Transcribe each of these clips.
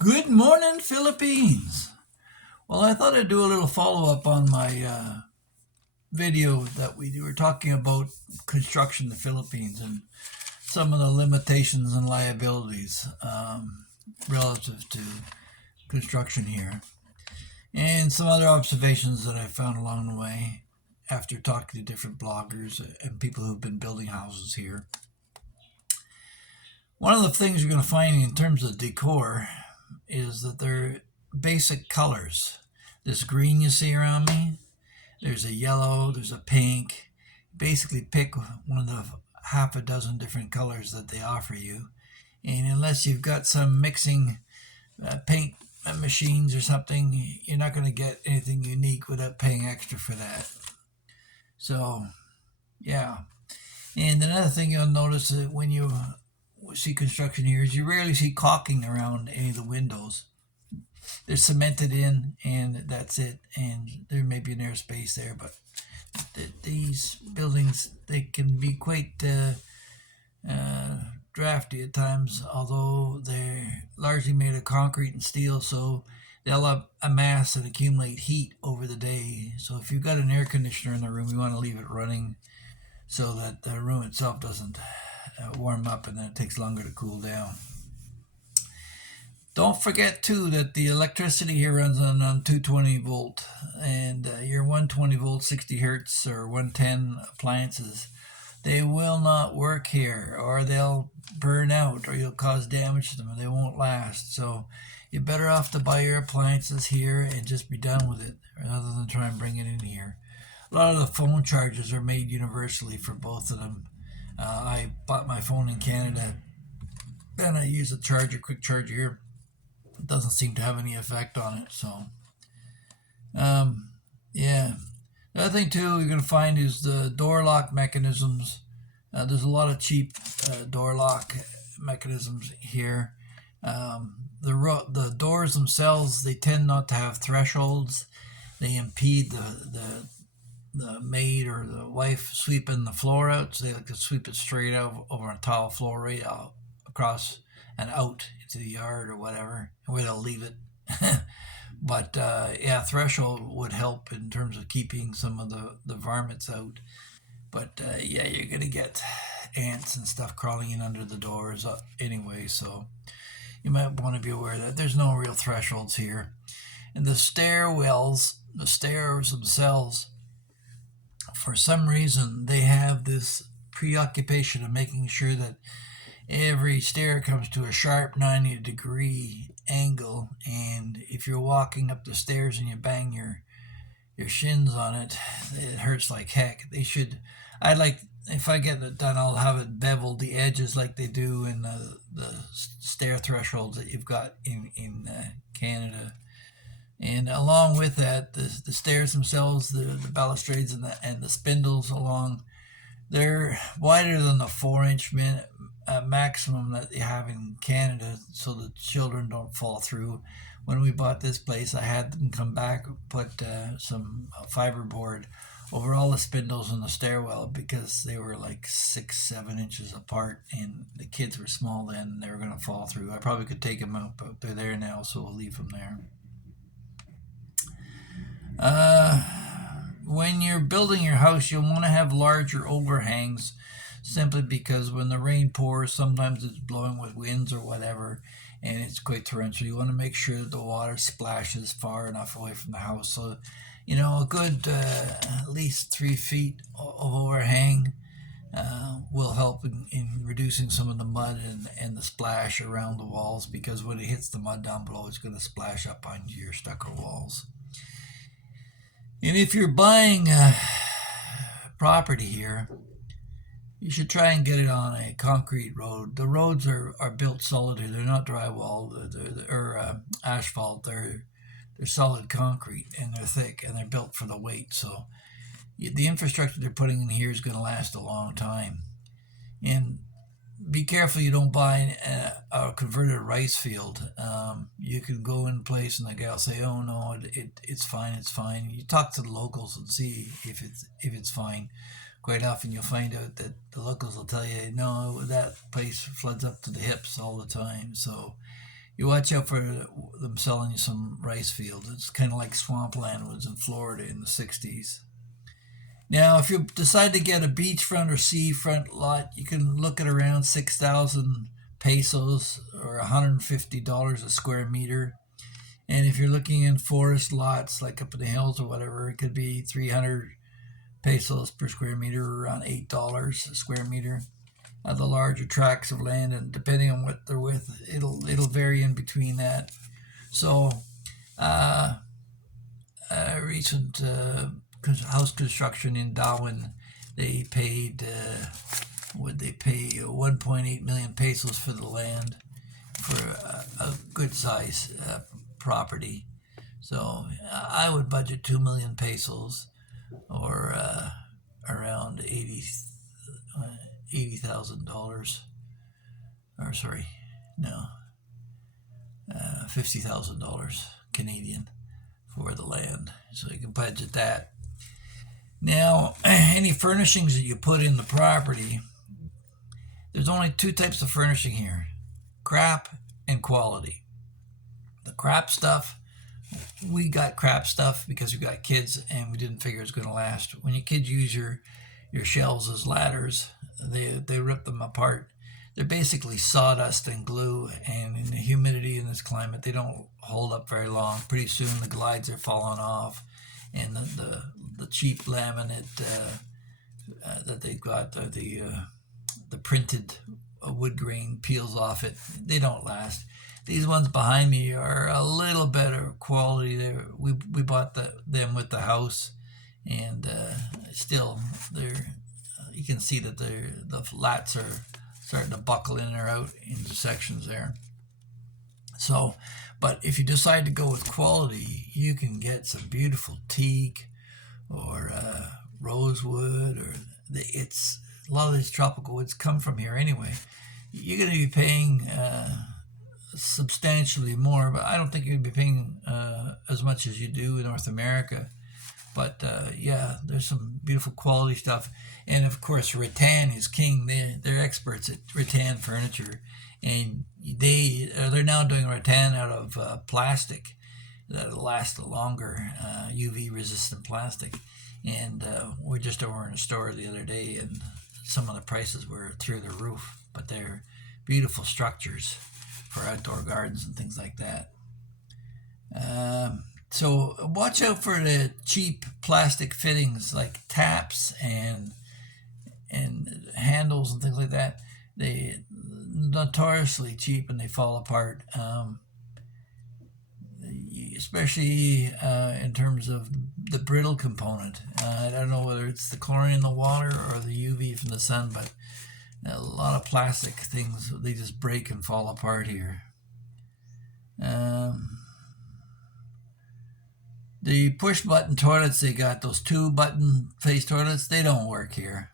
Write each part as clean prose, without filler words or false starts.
Good morning, Philippines. Well, I thought I'd do a little follow up on my video that we were talking about construction in the Philippines and some of the limitations and liabilities relative to construction here, and some other observations that I found along the way after talking to different bloggers and people who've been building houses here. One of the things you're going to find in terms of decor is that they're basic colors. This green you see around me, there's a yellow, there's a pink. Basically, pick one of the half a dozen different colors that they offer you. And unless you've got some mixing paint machines or something, you're not going to get anything unique without paying extra for that. So, yeah. And another thing you'll notice that when you see construction here is you rarely see caulking around any of the windows. They're cemented in, and that's it. And there may be an airspace there, but these buildings, they can be quite drafty at times, although they're largely made of concrete and steel, so they'll amass and accumulate heat over the day. So if you've got an air conditioner in the room, you want to leave it running so that the room itself doesn't warm up and then it takes longer to cool down. Don't forget too that the electricity here runs on 220 volt, and your 120 volt 60 hertz or 110 appliances, they will not work here, or they'll burn out, or you'll cause damage to them and they won't last. So you're better off to buy your appliances here and just be done with it rather than try and bring it in here. A lot of the phone chargers are made universally for both of them. I bought my phone in Canada, and I use a quick charger here. It doesn't seem to have any effect on it. So, yeah. The other thing too you're going to find is the door lock mechanisms. There's a lot of cheap door lock mechanisms here. The doors themselves, they tend not to have thresholds. They impede the maid or the wife sweeping the floor out, so they like to sweep it straight out over a tile floor right out across and out into the yard or whatever, where they'll leave it. But yeah, threshold would help in terms of keeping some of the varmints out. But yeah, you're gonna get ants and stuff crawling in under the doors anyway, so you might want to be aware that there's no real thresholds here. And the stairwells, the stairs themselves, for some reason, they have this preoccupation of making sure that every stair comes to a sharp 90-degree angle. And if you're walking up the stairs and you bang your shins on it, it hurts like heck. If I get it done, I'll have it beveled the edges like they do in the stair thresholds that you've got in Canada. And along with that, the stairs themselves, the balustrades and the spindles along, they're wider than the 4-inch maximum that they have in Canada, so the children don't fall through. When we bought this place, I had them come back and put some fiberboard over all the spindles in the stairwell because they were like 6-7 inches apart, and the kids were small then, and they were going to fall through. I probably could take them out, but they're there now, so we'll leave them there. When you're building your house, you'll want to have larger overhangs simply because when the rain pours, sometimes it's blowing with winds or whatever, and it's quite torrential. You want to make sure that the water splashes far enough away from the house. So, a good at least 3 feet of overhang will help in reducing some of the mud and the splash around the walls, because when it hits the mud down below, it's going to splash up onto your stucco walls. And if you're buying property here, you should try and get it on a concrete road. The roads are built solid here. They're not drywall or asphalt. They're solid concrete, and they're thick, and they're built for the weight. So the infrastructure they're putting in here is going to last a long time. And be careful you don't buy a converted rice field. You can go in place and the guy will say, "Oh no, it's fine, it's fine." You talk to the locals and see if it's fine. Quite often you'll find out that the locals will tell you, "No, that place floods up to the hips all the time." So you watch out for them selling you some rice fields. It's kind of like swampland was in Florida in the 60s. Now, if you decide to get a beachfront or seafront lot, you can look at around 6,000 pesos or $150 a square meter. And if you're looking in forest lots, like up in the hills or whatever, it could be 300 pesos per square meter, or around $8 a square meter. The larger tracts of land, and depending on what they're with, it'll vary in between that. So, recent house construction in Darwin, they paid would they pay 1.8 million pesos for the land for a good size property. So I would budget 2 million pesos, or around $80,000, or sorry, no, $50,000 Canadian for the land. So you can budget that. Now, any furnishings that you put in the property, there's only two types of furnishing here: crap and quality. The crap stuff, we got crap stuff because we got kids and we didn't figure it was going to last. When your kids use your shelves as ladders, they rip them apart. They're basically sawdust and glue, and in the humidity in this climate, they don't hold up very long. Pretty soon the glides are falling off, and the cheap laminate that they've got, the printed wood grain peels off it. They don't last. These ones behind me are a little better quality. We bought them with the house, and still they're. You can see that the lats are starting to buckle in or out into sections there. So, but if you decide to go with quality, you can get some beautiful teak or rosewood, or it's a lot of these tropical woods come from here anyway. You're going to be paying substantially more, but I don't think you're going to be paying as much as you do in North America. But yeah, there's some beautiful quality stuff, and of course, rattan is king. They're experts at rattan furniture, and they're now doing rattan out of plastic that'll last longer, UV resistant plastic. And we're just over in a store the other day, and some of the prices were through the roof, but they're beautiful structures for outdoor gardens and things like that. So watch out for the cheap plastic fittings like taps and handles and things like that. They notoriously cheap and they fall apart, especially in terms of the brittle component. I don't know whether it's the chlorine in the water or the UV from the sun, but a lot of plastic things, they just break and fall apart here. The push button toilets, they got those 2-button face toilets. They don't work here.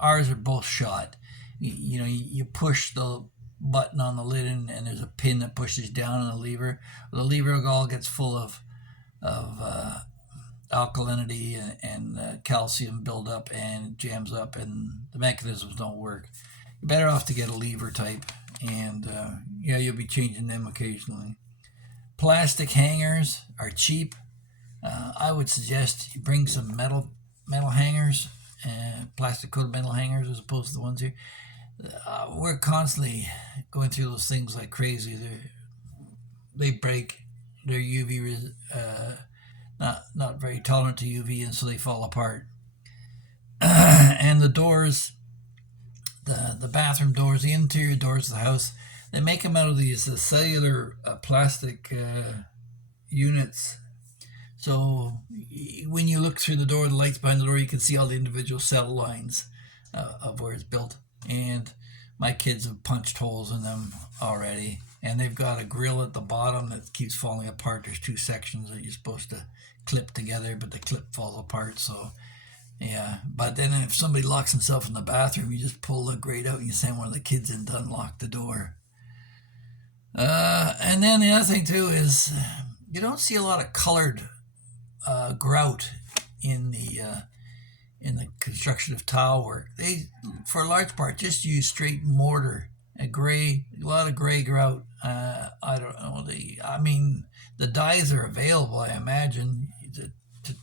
Ours are both shot. You push the button on the lid, and there's a pin that pushes down on the lever. The lever all gets full of alkalinity and calcium buildup, and it jams up, and the mechanisms don't work. You're better off to get a lever type, and you'll be changing them occasionally. Plastic hangers are cheap. I would suggest you bring some metal hangers, plastic coated metal hangers, as opposed to the ones here. We're constantly going through those things like crazy. They break. They're UV not very tolerant to UV, and so they fall apart. And the doors, the bathroom doors, the interior doors of the house, they make them out of these cellular plastic units. So when you look through the door, the lights behind the door, you can see all the individual cell lines of where it's built. And my kids have punched holes in them already. And they've got a grill at the bottom that keeps falling apart. There's 2 sections that you're supposed to clip together, but the clip falls apart. So, yeah. But then if somebody locks himself in the bathroom, you just pull the grate out and you send one of the kids in to unlock the door. And then the other thing, too, is you don't see a lot of colored grout in the construction of tile work. They, for a large part, just use straight mortar, a lot of gray grout. I don't know I mean, the dyes are available, I imagine,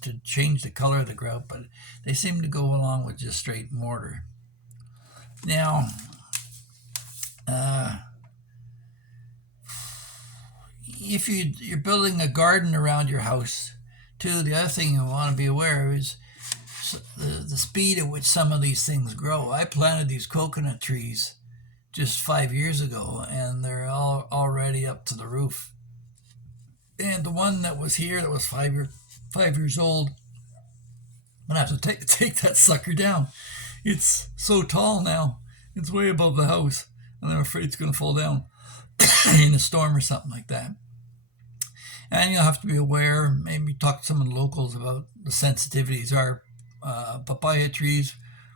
to change the color of the grout, but they seem to go along with just straight mortar. Now, if you're building a garden around your house, too, the other thing you want to be aware of is the speed at which some of these things grow. I planted these coconut trees just 5 years ago, and they're all already up to the roof. And the one that was here that was 5 years old, I'm gonna have to take that sucker down. It's so tall now; it's way above the house, and I'm afraid it's gonna fall down in a storm or something like that. And you'll have to be aware, maybe talk to some of the locals about the sensitivities. Our papaya trees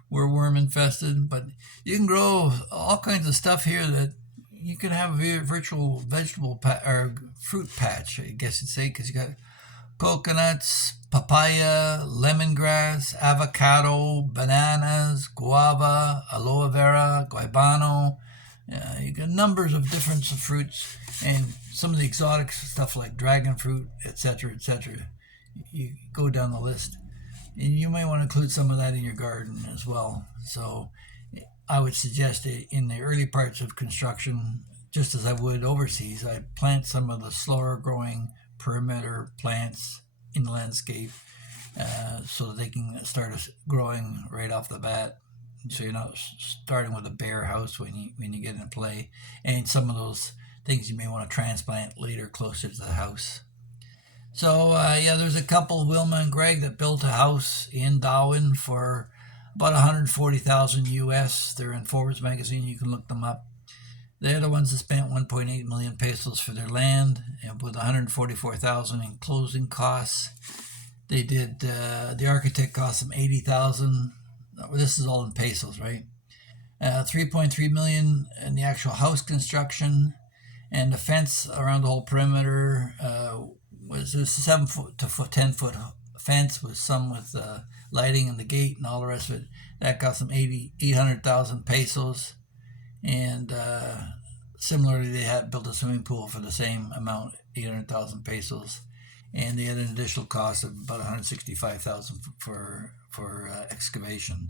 were worm infested, but you can grow all kinds of stuff here that you can have a virtual vegetable or fruit patch, I guess you'd say, because you got coconuts, papaya, lemongrass, avocado, bananas, guava, aloe vera, guayabano. You got numbers of different fruits, and some of the exotic stuff like dragon fruit, etc., etc. You go down the list. And you may want to include some of that in your garden as well. So I would suggest in the early parts of construction, just as I would overseas, I plant some of the slower growing perimeter plants in the landscape so that they can start growing right off the bat. So you're not starting with a bare house when you get into play. And some of those things you may want to transplant later closer to the house. So there's a couple, Wilma and Greg, that built a house in Darwin for about $140,000 US. They're in Forbes magazine. You can look them up. They're the ones that spent 1.8 million pesos for their land, and with 144,000 in closing costs. They did the architect cost them 80,000. This is all in pesos, right? 3.3 million in the actual house construction, and the fence around the whole perimeter was a 7-foot to 10-foot fence with some with lighting and the gate and all the rest of it. That cost them 800,000 pesos. And similarly, they had built a swimming pool for the same amount, 800,000 pesos. And they had an additional cost of about 165,000 for excavation.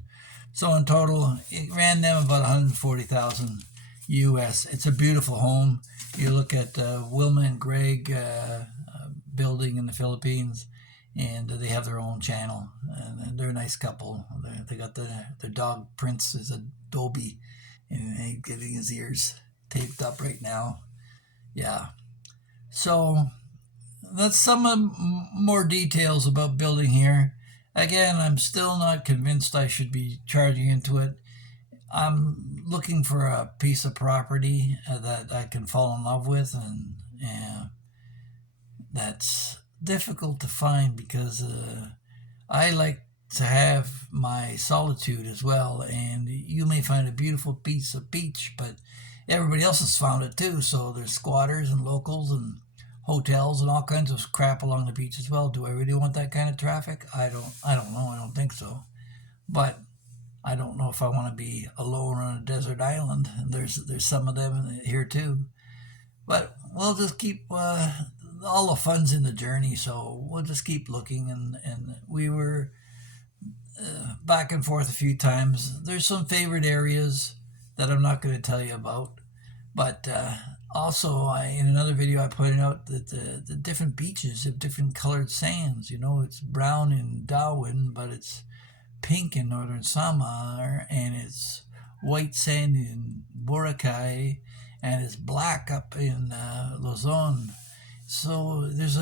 So in total, it ran them about 140,000 US. It's a beautiful home. You look at Wilma and Greg building in the Philippines, and they have their own channel, and they're a nice couple. They got their dog Prince is a Dobie, and he's getting his ears taped up right now. Yeah. So that's some more details about building here. Again, I'm still not convinced I should be charging into it. I'm looking for a piece of property that I can fall in love with, and that's difficult to find because I like to have my solitude as well. And you may find a beautiful piece of beach, but everybody else has found it too. So there's squatters and locals and hotels and all kinds of crap along the beach as well. Do I really want that kind of traffic? I don't know. I don't think so. But I don't know if I want to be alone on a desert island. And there's some of them here too. But we'll just keep all the fun's in the journey. So we'll just keep looking. And we were back and forth a few times. There's some favorite areas that I'm not going to tell you about. But also, in another video, I pointed out that the different beaches have different colored sands. You know, it's brown in Darwin, but it's pink in northern Samar, and it's white sand in Boracay, and it's black up in Luzon. So there's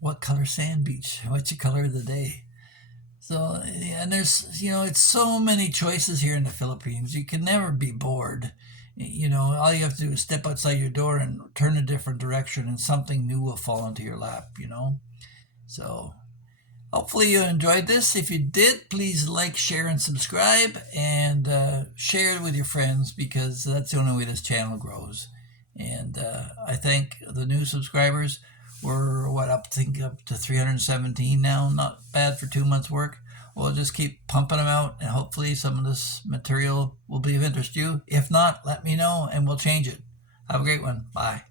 what color sand beach? What's your color of the day? So, and there's, it's so many choices here in the Philippines. You can never be bored. All you have to do is step outside your door and turn a different direction, and something new will fall into your lap, So hopefully you enjoyed this. If you did, please like, share, and subscribe, and share it with your friends, because that's the only way this channel grows. And I thank the new subscribers. We're up to 317 now. Not bad for 2 months' work. We'll just keep pumping them out, and hopefully some of this material will be of interest to you. If not, let me know, and we'll change it. Have a great one. Bye.